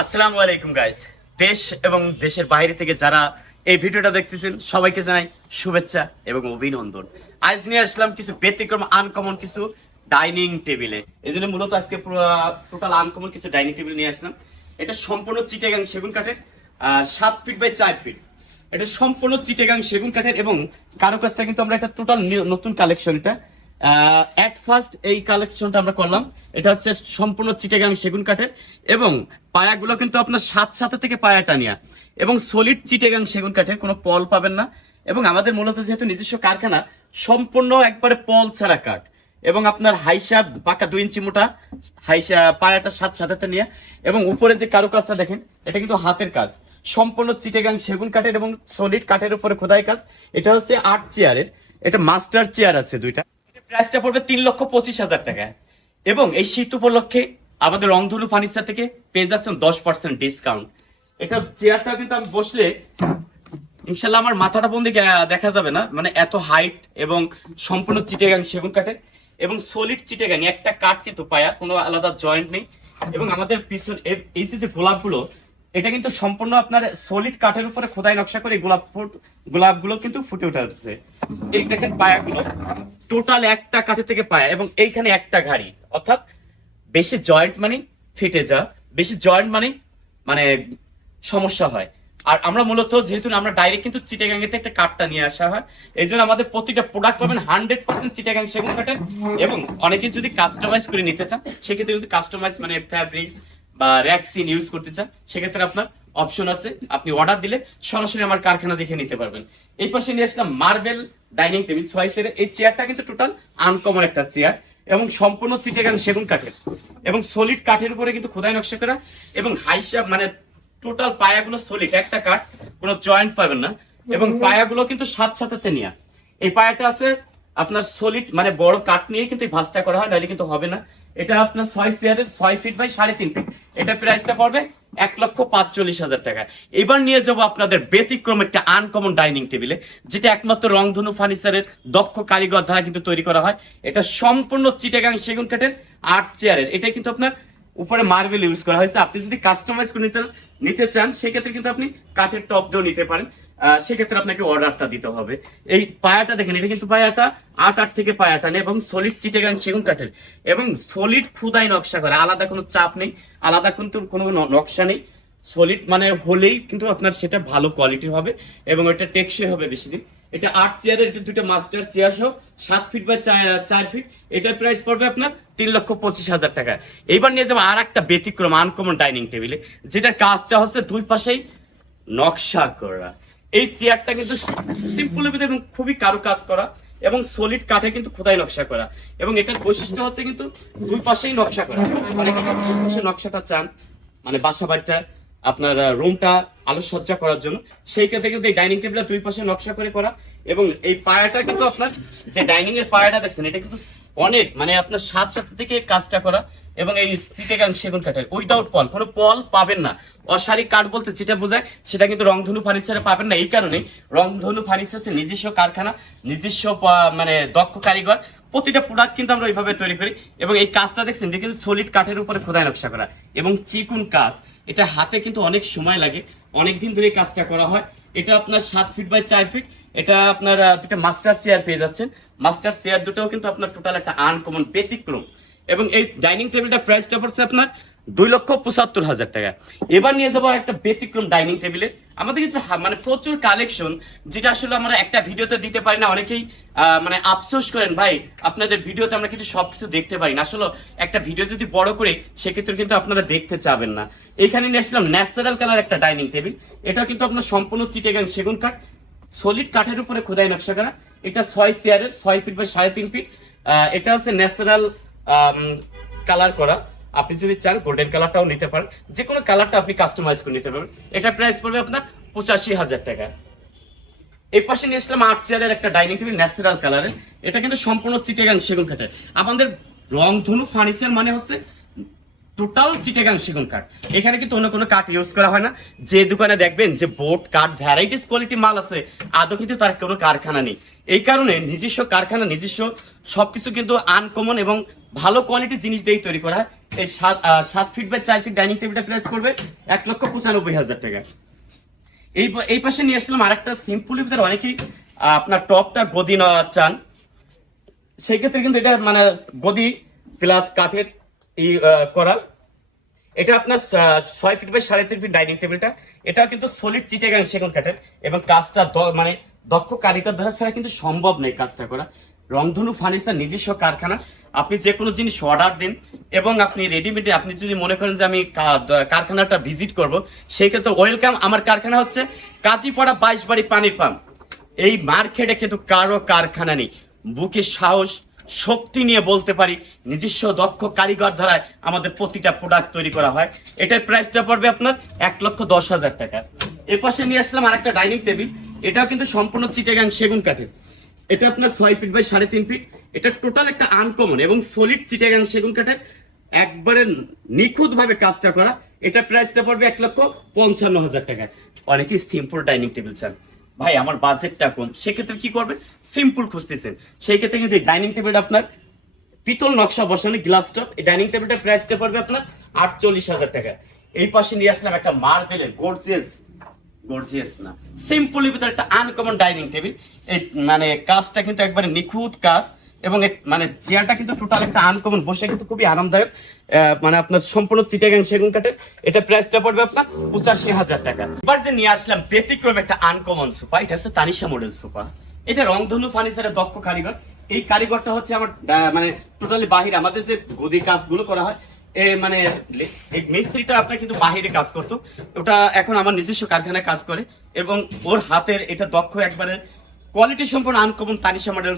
আসসালামু আলাইকুম গাইস। দেশ এবং দেশের বাইরে থেকে যারা এই ভিডিওটা দেখতেছেন সবাইকে জানাই শুভেচ্ছা এবং অভিনন্দন। আজ নিয়ে আসলাম কিছু ব্যতিক্রম আনকমন কিছু ডাইনিং টেবিলে। এই জন্য মূলত আজকে টোটাল আনকমন কিছু ডাইনিং টেবিল নিয়ে আসলাম। এটা সম্পূর্ণ চিটাগাং সেগুন কাঠের, 7 ফিট বাই 4 ফিট। এটা সম্পূর্ণ চিটাগাং সেগুন কাঠের এবং কারুকাজটা কিন্তু আমরা একটা টোটাল নতুন কালেকশন। এটা এট ফার্স্ট এই কালেকশনটা আমরা করলাম। এটা হচ্ছে সম্পূর্ণ চিটাগাং সেগুন কাঠের এবং পায়াগুলো কিন্তু আপনার সাথে থেকে পায়া টানিয়া এবং সলিড চিটাগাং সেগুন কাঠের, কোনো পল পাবেন না। এবং আমাদের মূলত যেহেতু নিজস্ব কারখানা, সম্পূর্ণ একবারে পল ছাড়া কাঠ এবং আপনার হাইসা পাকা 2 ইঞ্চি মোটা হাইসা পায়াটা সাথে নিয়ে এবং উপরে যে কারুকাজটা দেখেন এটা কিন্তু হাতের কাজ, সম্পূর্ণ চিটাগাং সেগুন কাঠের এবং সলিড কাঠের উপরে খোদাই কাজ। এটা হচ্ছে 8 চেয়ারের, এটা মাস্টার চেয়ার আছে দুইটা। প্রাইসটা পড়বে 3,25,000 টাকা এবং এই শীত উপলক্ষে আমাদের রংধনু ফার্নিচার থেকে পেয়ে যাচ্ছেন 10% ডিসকাউন্ট। এটা চেয়ারটা কিন্তু আমি বসলে ইনশাল্লাহ আমার মাথাটা বন্ধ দেখা যাবে না, মানে এত হাইট এবং সম্পূর্ণ চিটাগাং সেগুন কাঠের এবং সলিড চিটাগাং, একটা কাঠ কিন্তু পায়া, কোনো আলাদা জয়েন্ট নেই। এবং আমাদের পিছন এই যে গোলাপগুলো, এটা কিন্তু সম্পূর্ণ আপনার সলিড কাঠের উপরে খোদাই নকশা করে গোলাপগুলো কিন্তু ফুটে উঠেছে। এই দেখেন পায়াগুলো টোটাল একটা কাঠের থেকে পায়া এবং এইখানে একটা ঘাড়ি, অর্থাৎ বেশি জয়েন্ট মানে ফেটে যা, বেশি জয়েন্ট মানে মানে সমস্যা হয়। আর আমরা মূলত যেহেতু আমরা ডাইরেক্ট কিন্তু চিটাগাং এতে একটা কাঠটা নিয়ে আসা হয়, এই জন্য আমাদের প্রতিটা প্রোডাক্ট পাবেন 100% চিটাগাং সেগুন কাঠের। এবং অনেকে যদি কাস্টমাইজ করে নিতে চান সেক্ষেত্রে কিন্তু কাস্টমাইজ মানে ফ্যাব্রিক্স বা র্যাক্সিন ইউজ করতে চান সেক্ষেত্রে আপনার অপশন আছে, আপনি অর্ডার দিলে সরাসরি আমার কারখানা দেখে নিতে পারবেন। এই পাশে নিয়ে আসলাম মার্বেল ডাইনিং টেবিল 6 সেটের। এই চেয়ারটা কিন্তু টোটাল আনকমন একটা চেয়ার এবং সম্পূর্ণ চিটাগাং সেগুন কাঠের এবং সলিড কাঠের উপরে কিন্তু খোদাই নকশা করা এবং হাইসা মানে টোটাল পায়াগুলো সলিড, একটা কাঠ, কোনো জয়েন্ট পাবেন না। এবং পায়াগুলো কিন্তু সাথে নিয়ে, এই পায়াটা আছে আপনার সলিড মানে বড় কাঠ নিয়ে কিন্তু এই ভাঁজটা করা হয়, নাহলে কিন্তু হবে না। এটা আপনার 6 চেয়ারের 6 ফিট বাই 3.5 ফিট। এটা প্রাইসটা পড়বে 1,45,000 টাকা। এবার নিয়ে যাবো আপনাদের ব্যতিক্রম একটা আনকমন ডাইনিং টেবিলে, যেটা একমাত্র রংধনু ফার্নিচারের দক্ষ কারিগর দ্বারা কিন্তু তৈরি করা হয়। এটা সম্পূর্ণ চিটাগাং সেগুন কাঠের 8 চেয়ারের। এটা কিন্তু আপনার উপরে মার্বেল ইউজ করা হয়েছে। আপনি যদি কাস্টমাইজ করে নিতে চান সেক্ষেত্রে কিন্তু আপনি কাঠের টপ দিয়েও নিতে পারেন, সেক্ষেত্রে আপনাকে অর্ডারটা দিতে হবে। এই পায়াটা দেখেন, এটা কিন্তু পায়াটা 8 থেকে পায়াটা নেই এবং সলিড চিটাগাং সেগুন কাঠের এবং সলিড খুদাই নকশা করা, আলাদা কোনো চাপ নেই, আলাদা কিন্তু কোনো নকশা নেই। সলিড মানে হলেই কিন্তু আপনার সেটা ভালো কোয়ালিটির হবে এবং এটা টেকসই হবে বেশি দিন। এটা 8 চেয়ারের, এটা দুটো মাস্টার চেয়ার সহ 7 ফিট বাই 4 ফিট। এটার প্রাইস পড়বে আপনার 3,25,000 টাকা। এইবার নিয়ে যাবো আর একটা ব্যতিক্রম আনকমন ডাইনিং টেবিলে, যেটা কাজটা হচ্ছে দুই পাশেই নকশা করা। এই চেয়ারটা কিন্তু সিম্পল এবং খুবই কারুকাজ করা এবং সলিড কাঠে কিন্তু খোদাই নকশা করা এবং এটার বৈশিষ্ট্য হচ্ছে কিন্তু দুই পাশেই নকশা করা। অনেকে নকশাটা চান মানে বাসা বাড়িটা আপনার রুমটা আলোকসজ্জা করার জন্য, সেই ক্ষেত্রে কিন্তু এই ডাইনিং টেবিলের দুই পাশে নকশা করে করা এবং এই পায়াটা কিন্তু আপনার যে ডাইনিং এর পায়াটা দেখছেন এটা কিন্তু অনেক মানে আপনার সাথে থেকে কাজটা করা এবং এই চিটাগাং সেগুন কাঠের উইদাউট পল, কোনো পল পাবেন না। অসারি কাঠ বলতে যেটা বোঝায় সেটা কিন্তু রংধনু ফার্নিচারে পাবেন না। এই কারণে রংধনু ফার্নিচার নিজস্ব কারখানা, নিজস্ব মানে দক্ষ কারিগর, প্রতিটা প্রোডাক্ট কিন্তু আমরা ওইভাবে তৈরি করি এবং এই কাজটা দেখছেন এটা কিন্তু সলিড কাঠের উপরে খোদাই নকশা করা এবং চিকুন কাজ। এটা হাতে কিন্তু অনেক সময় লাগে, অনেক দিন ধরে এই কাজটা করা হয়। এটা আপনার 7 ফিট বাই 4 ফিট। এটা আপনার দুটো মাস্টার চেয়ার পেয়ে যাচ্ছেন। মাস্টার চেয়ার দুটোও কিন্তু আপনার টোটাল একটা আনকমন ব্যতিক্রম এবং এই ডাইনিং টেবিলটা প্রাইসটা পড়ছে আপনার 2,75,000 টাকা। এবার নিয়ে যাবো একটা ব্যতিক্রম ডাইনিং টেবিলে। আমাদের কিন্তু মানে প্রচুর কালেকশন, যেটা আসলে আমরা একটা ভিডিওতে দিতে পারি না। অনেকেই মানে আফসোস করেন ভাই আপনাদের ভিডিওতে আমরা কিন্তু সবকিছু দেখতে পারি না। আসলে একটা ভিডিও যদি বড় করে সেক্ষেত্রে কিন্তু আপনারা দেখতে চাবেন না। এখানে নিয়ে আসলাম ন্যাচারাল কালার একটা ডাইনিং টেবিল। এটা কিন্তু আপনার সম্পূর্ণ চিটাগাং সেগুন কাঠ, সলিড কাঠের উপরে খোদাই নকশা করা। এটা 6 চেয়ারের 6 ফিট বাই 3.5 ফিট। এটা হচ্ছে ন্যাচারাল কালার করা। আপনি যদি চান গোল্ডেন কালারটাও নিতে পারেন, যে কোনো কালারটা আপনি কাস্টমাইজ করে নিতে পারবেন। এটা প্রাইস পড়বে আপনার 85,000 টাকা। এই পাশে নিয়ে আসলাম 8 চেয়ারের একটা ডাইনিং টেবিল ন্যাচারাল কালারের। এটা কিন্তু সম্পূর্ণ চিটাগাং সেগুন কাঠের। আমাদের রংধনু ফার্নিচার মানে হচ্ছে টোটাল চিটাগাং সেগুন কাঠ। এখানে কিন্তু অন্য কোনো কাঠ ইউজ করা হয় না। যে দোকানে দেখবেন যে বোর্ড কাঠ ভ্যারাইটিস কোয়ালিটি মাল আছে, আদৌ কিন্তু তার কোনো কারখানা নেই। এই কারণে নিজস্ব কারখানা, নিজস্ব সবকিছু কিন্তু আনকমন এবং ভালো কোয়ালিটির জিনিস দিয়েই তৈরি করা হয়। এই 7 ফিট বাই 4 ফিট ডাইনিং টেবিলটা প্রাইস করবে 1,95,000 টাকা। এই পাশে নিয়ে আসলাম আরেকটা সিম্পলের ভিতরে অনেকেই আপনার টপটা গদি নেওয়া চান, সেই ক্ষেত্রে কিন্তু এটা মানে গদি প্লাস কাঠের করা। এটা আপনার 6 ফিট বাই 3.5 ফিট ডাইনিং টেবিলটা, এটাও কিন্তু সলিড চিটাগাং সেগুন কাঠের এবং কাজটা মানে দক্ষ কারিগর দ্বারা ছাড়া কিন্তু সম্ভব নেই কাজটা করা। রংধনু ফার্নিচার নিজস্ব কারখানা, আপনি যে কোনো জিনিস অর্ডার দিন এবং আপনি রেডিমেডে আপনি যদি মনে করেন যে আমি কারখানাটা ভিজিট করব, সেই ক্ষেত্রে ওয়েলকাম। আমার কারখানা হচ্ছে কাজীপাড়া 22 বাড়ি পানির পাম্প। এই মার্কেটে কিন্তু কারো কারখানা নেই। বুকে সাহস শক্তি নিয়ে বলতে পারি নিজস্ব দক্ষ কারিগর দ্বারা আমাদের প্রতিটা প্রোডাক্ট তৈরি করা হয়। এটার প্রাইসটা পড়বে আপনার 1,10,000 টাকা। এর পাশে নিয়ে আসলাম আরেকটা ডাইনিং টেবিল, এটাও কিন্তু সম্পূর্ণ চিটাগাং সেগুন কাঠের। এটা আপনার 6 ফিট বাই 3.5 ফিট। এটা টোটাল একটা আনকমন এবং সলিড চিটাগাং সেগুন কাঠের, একবারে নিখুঁত ভাবে কাজটা করা। এটা প্রাইসটা পড়বে 1,55,000 টাকা। অনেকেই সিম্পল ডাইনিং টেবিল চান, ভাই আমার বাজেটটা কম, সেক্ষেত্রে কি করবে, সিম্পল খুঁজতেছেন, সেই ক্ষেত্রে কিন্তু ডাইনিং টেবিলটা আপনার পিতল নকশা বসানো গ্লাস টপ। এই ডাইনিং টেবিলটার প্রাইসটা পড়বে আপনার 48,000 টাকা। এই পাশে নিয়ে আসলাম একটা মার্বেলের গর্জিয়াস না সিম্পলের ভিতরে একটা আনকমন ডাইনিং টেবিল। এই মানে কাজটা কিন্তু একবারে নিখুঁত কাজ এবং মানে চেয়ারটা কিন্তু টোটাল একটা আনকমন, বসে কিন্তু খুবই আরামদায়ক। মানে আপনার সম্পূর্ণ চিটাগাং সেগুন কাঠের। এটা প্রাইসটা পড়বে আপনার 85,000 টাকা। এবার যে নিয়ে আসলাম ব্যতিক্রম একটা আনকমন সোফা, এটা হচ্ছে তানিশা মডেল সোফা। এটা রংধনু ফার্নিচারের দক্ষ কারিগর। এই কারিগরটা হচ্ছে আমার মানে টোটালি বাহিরে আমাদের যে গদি কাজগুলো করা হয়, মানে এই মিস্ত্রিটা আপনার কিন্তু বাহিরে কাজ করতো, ওটা এখন আমার নিজস্ব কারখানায় কাজ করে এবং ওর হাতের এটা দক্ষ একবারে কোয়ালিটি সম্পূর্ণ uncommon Tanisha model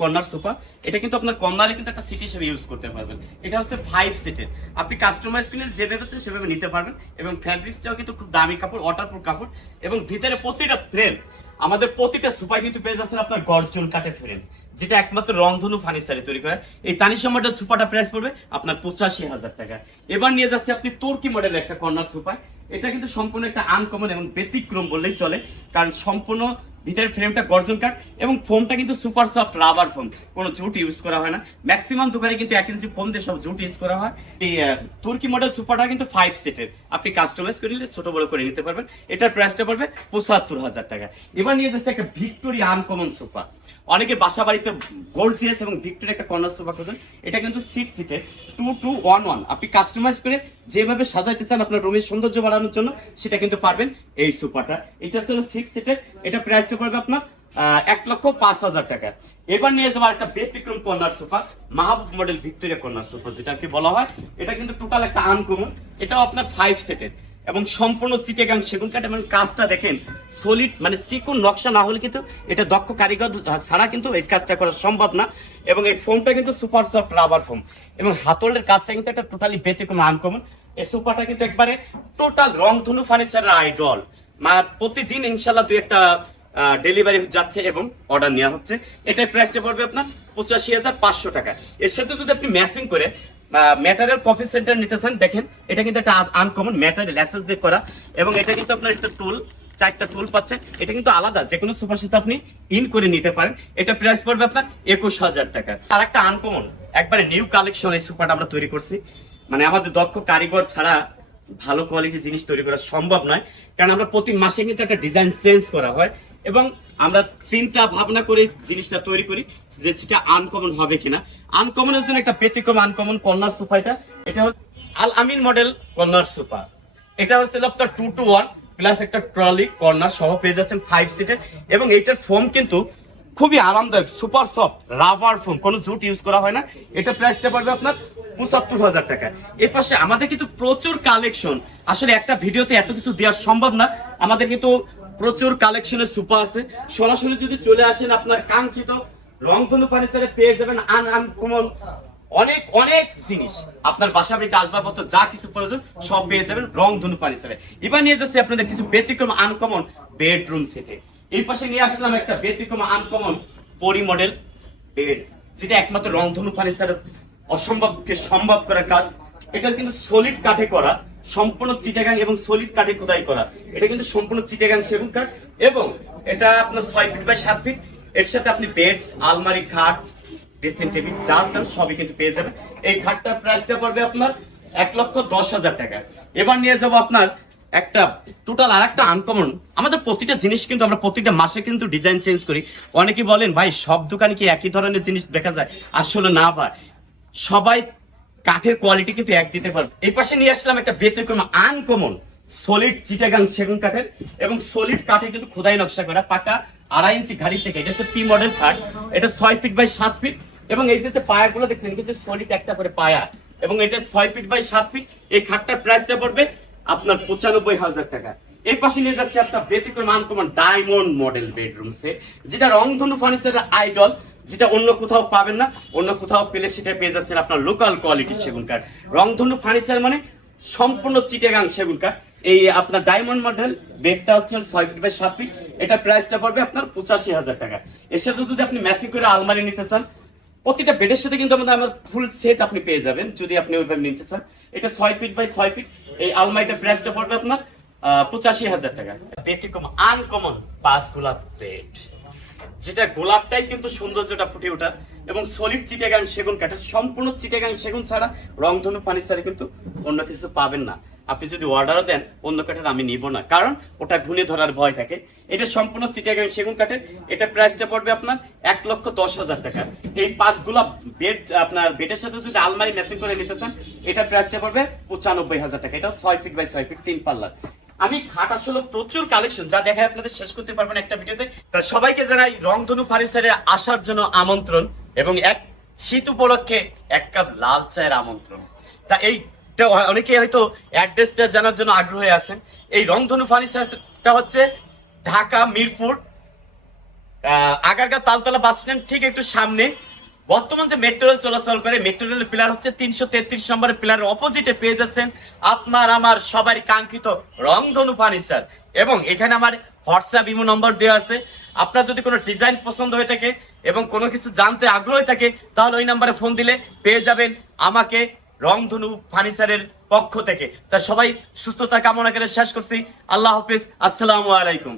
corner sofa. এটা কিন্তু আপনার কর্নারে কিন্তু একটা সিট হিসেবে ইউজ করতে পারবেন। এটা হচ্ছে 5 সিটের, আপনি কাস্টমাইজ করে যেভাবে চান সেভাবে নিতে পারবেন এবং ফ্যাব্রিক্সটাও কিন্তু খুব দামি কাপড়, ওয়াটারপ্রুফ কাপড় এবং ভিতরে প্রতিটা ফ্রেম, আমাদের প্রতিটা সোফা কিন্তু পেয়ে যাচ্ছেন আপনার গর্জন কাঠের ফ্রেম, যেটা একমাত্র রংধনু ফার্নিচারে তৈরি করা। এই তানিশা মডেল সোফাটা প্রাইস পড়বে আপনার 85,000 টাকা। এবার নিয়ে যাচ্ছে আপনি তুর্কি মডেলের একটা কর্নার সোফা। এটা কিন্তু সম্পূর্ণ একটা আনকমন এবং ব্যতিক্রম বললেই চলে, কারণ সম্পূর্ণ ভিতরের ফ্রেমটা গর্জন কাঠ এবং ফোমটা কিন্তু সুপার সফট রাবার ফোম, কোনো জুট ইউজ করা হয় না। ম্যাক্সিমাম দোকানে কিন্তু 1 ইঞ্চি ফোম দিয়ে সব জুট ইউজ করা হয়। এই তুর্কি মডেল সোফাটা কিন্তু 5 সিটের, আপনি কাস্টমাইজ করে নিলে ছোট বড় করে নিতে পারবেন। এটার প্রাইসটা পড়বে 75,000 টাকা। এবার নিয়ে যাচ্ছে একটা ভিক্টোরিয়া আনকমন সোফা। অনেকে বাসা বাড়িতে গর্জিয়াস এবং ভিক্টোরিয়া একটা কর্নার সোফা করবেন। এটা কিন্তু 6 সিটের 2211, আপনি কাস্টমাইজ করে যেভাবে সাজাইতে চান আপনার রুমের সৌন্দর্য বাড়ানোর জন্য সেটা কিন্তু পারবেন এই সোফাটা। এটা হচ্ছে 6 সিটের, এটা প্রাইসটা পড়বে আপনার 1,05,000 টাকা। এবার নিয়ে যাবো একটা ব্যতিক্রম কর্নার সোফা, মাহবুব মডেল ভিক্টোরিয়া কর্নার সোফা যেটাকে বলা হয়। এটা কিন্তু টোটাল একটা আনকমন, এটাও আপনার 5 সিটের এবং সম্পূর্ণ চিটাগাং সেগুন কাঠ এবং কাজটা দেখেন সলিড, মানে চিকন নকশা না হলে কিন্তু এটা দক্ষ কারিগর ছাড়া কিন্তু এই কাজটা করা সম্ভব না। এবং এই ফোমটা কিন্তু সুপার সফট রাবার ফোম এবং হাতলের কাজটা কিন্তু একটা টোটালি ব্যতিক্রম আনকমন। এই সোফাটা কিন্তু একবারে টোটাল রংধনু ফার্নিচারের আইডল। প্রতিদিন ইনশাল্লাহ 2-1টা ডেলিভারি যাচ্ছে এবং অর্ডার নেওয়া হচ্ছে। এটার প্রাইসটা পড়বে আপনার 85,500 টাকা। এর সাথে যদি আপনি ম্যাচিং করে ম্যাটেরিয়াল কফি সেন্টার নিতে চান, দেখেন এটা কিন্তু একটা আনকমন ম্যাটেরিয়াল অ্যাসেস দিয়ে করা এবং এটা কিন্তু আপনার একটা টুল, 4টা টুল পাচ্ছেন। এটা কিন্তু আলাদা, যে কোনো সোফার সাথে আপনি ইন করে নিতে পারেন। এটা প্রাইস পড়বে আপনার 21,000 টাকা। আর একটা আনকমন একবারে নিউ কালেকশন এই সোফাটা আমরা তৈরি করছি, মানে আমাদের দক্ষ কারিগর ছাড়া ভালো কোয়ালিটি জিনিস তৈরি করা সম্ভব নয়, কারণ আমরা প্রতি মাসে কিন্তু একটা ডিজাইন চেঞ্জ করা হয় এবং আমরা চিন্তা ভাবনা করে জিনিসটা তৈরি করি যে সেটা আনকমন হবে কিনা। আনকমনের জন্য একটা ব্যতিক্রম আনকমন কর্নার সোফা। এটা হচ্ছে আল আমিন মডেল কর্নার সোফা। এটা হচ্ছে আপনার 2-to-1 প্লাস একটা ট্রলি কর্নার সহ পেয়ে যাচ্ছেন 5 সিটের এবং এইটার ফোম কিন্তু খুবই আরামদায়ক, সুপার সফট রাবার ফোম, কোনো জুট ইউজ করা হয় না। এটা প্রাইসটা পড়বে আপনার 75,000 টাকা। এর পাশে আমাদের কিন্তু প্রচুর কালেকশন, আসলে একটা ভিডিওতে এত কিছু দেওয়া সম্ভব না। আমাদের কিন্তু প্রচুর কালেকশনের সোফা আছে, সরাসরি যদি চলে আসেন আপনার কাঙ্ক্ষিত রংধনু ফার্নিচারে পেয়ে যাবেন আনকমন অনেক অনেক জিনিস। আপনার বাসা বাড়িতে আসবাবপত্র যা কিছু প্রয়োজন সব পেয়ে যাবেন রংধনু ফার্নিচারে। এবার নিয়ে যাচ্ছে আপনাদের কিছু ব্যতিক্রম আনকমন বেডরুম সেটে। এই পাশে নিয়ে আসলাম একটা ব্যতিক্রম আনকমন পরি মডেল বেড, যেটা একমাত্র রংধনু ফার্নিচারের অসম্ভবকে সম্ভব করার কাজ। এটা কিন্তু সলিড কাঠে করা, সম্পূর্ণ চিটাগাং এবং সলিড কাঠে খোদাই করা। এটা কিন্তু সম্পূর্ণ চিটাগাং সেগুন কাঠ এবং এটা আপনার 6 ফিট বাই 7 ফিট। এর সাথে আপনি বেড, আলমারি, খাট, ড্রেসিং টেবিল যা চান সবই কিন্তু পেয়ে যাবেন। এই খাটটার প্রাইসটা পড়বে আপনার 1,10,000 টাকা। এবার নিয়ে যাবো আপনার একটা টোটাল আর একটা আনকমন। আমাদের প্রতিটা জিনিস কিন্তু আমরা প্রতিটা মাসে কিন্তু ডিজাইন চেঞ্জ করি। অনেকেই বলেন ভাই সব দোকানে কি একই ধরনের জিনিস দেখা যায়? আসলে না ভাই, সবাই কাঠের কোয়ালিটি কিন্তু এক দিতে পারবে। এই পাশে নিয়ে আসলাম একটা ব্যতিক্রম আনকমন সলিড চিটাগাং সেগুন কাঠের, এবং সলিড কাঠে কিন্তু খোদাই নকশা করা, পাকা 2.5 ইঞ্চি ঘাড়ি থেকে। এটা হচ্ছে পি মডেল খাট, এটা 6 ফিট বাই 7 ফিট, এবং এই যে পায়াগুলো দেখছেন কিন্তু সলিড একটা করে পায়া, এবং এটা 6 ফিট বাই 7 ফিট। এই খাটটার প্রাইসটা পড়বে আপনার 95,000 টাকা। এই পাশে নিয়ে যাচ্ছে আপনার ব্যতিক্রম uncommon diamond model bedroom set, যেটা রংধনু ফার্নিচারের আইডল, যেটা অন্য কোথাও পাবেন না। অন্য কোথাও পেলে সেটা পেয়ে যাচ্ছেন আপনার লোকাল কোয়ালিটির সেগুন কাঠ। রংধনু ফার্নিচার মানে সম্পূর্ণ চিটাগাং সেগুন কাঠ। এই আপনার ডায়মন্ড মডেল বেডটা হচ্ছে 6 ফিট বাই 7 ফিট। এটা প্রাইসটা পড়বে আপনার 85,000 টাকা। এর সাথে যদি আপনি ম্যাচিং করে আলমারি নিতে চান, প্রতিটা বেডের সাথে কিন্তু আমার ফুল সেট আপনি পেয়ে যাবেন যদি আপনি ওইভাবে নিতে চান। এটা 6 ফিট বাই 6 ফিট। এই আলমারিটা প্রাইসটা পড়বে আপনার 85,000 টাকা। ব্যতিক্রম আনকমন 5 গোলাপ বেড, যেটা গোলাপটাই কিন্তু সৌন্দর্যটা ফুটে ওঠা, এবং সলিড চিটাগাং সেগুন কাঠের, সম্পূর্ণ চিটাগাং সেগুন ছাড়া রংধনু ফার্নিচারে কিন্তু অন্য কিছু পাবেন না। আপনি যদি অর্ডারও দেন অন্য কাঠের আমি নিব না, কারণ ওটা ঘুনে ধরার ভয় থাকে। এটা সম্পূর্ণ চিটাগাং সেগুন কাঠের। এটা প্রাইসটা পড়বে আপনার 1,10,000 টাকা। এই 5 গোলাপ বেড আপনার বেডের সাথে যদি আলমারি ম্যাচিং করে নিতে চান, এটা প্রাইসটা পড়বে 95,000 টাকা। এটা 6 ফিট বাই 6 ফিট 3 পাল্লার। আমি খাট আসলে প্রচুর কালেকশন যা দেখায় আপনাদের শেষ করতে পারবেন একটা ভিডিওতে। তা সবাইকে জানাই রংধনু ফার্নিচারে আসার জন্য আমন্ত্রণ, এবং এক শীত উপলক্ষে 1 কাপ লাল চায়ের আমন্ত্রণ। তা এইটা অনেকে হয়তো অ্যাড্রেসটা জানার জন্য আগ্রহী আছেন। এই রংধনু ফার্নিচারটা হচ্ছে ঢাকা মিরপুর আগারগাঁও তালতলা বাস স্ট্যান্ড ঠিক একটু সামনে। বর্তমান যে মেট্রো রেল চলাচল করে, মেট্রো রেলের পিলার হচ্ছে 333 নম্বরের পিলারের অপোজিটে পেয়ে যাচ্ছেন আপনার আমার সবারই কাঙ্ক্ষিত রংধনু ফার্নিচার। এবং এখানে আমার হোয়াটসঅ্যাপ ইমো নম্বর দেওয়া আছে। আপনার যদি কোনো ডিজাইন পছন্দ হয়ে থাকে এবং কোনো কিছু জানতে আগ্রহী থাকে, তাহলে ওই নাম্বারে ফোন দিলে পেয়ে যাবেন আমাকে রংধনু ফার্নিচারের পক্ষ থেকে। তা সবাই সুস্থতা কামনা করে শেষ করছি। আল্লাহ হাফিজ, আসসালামু আলাইকুম।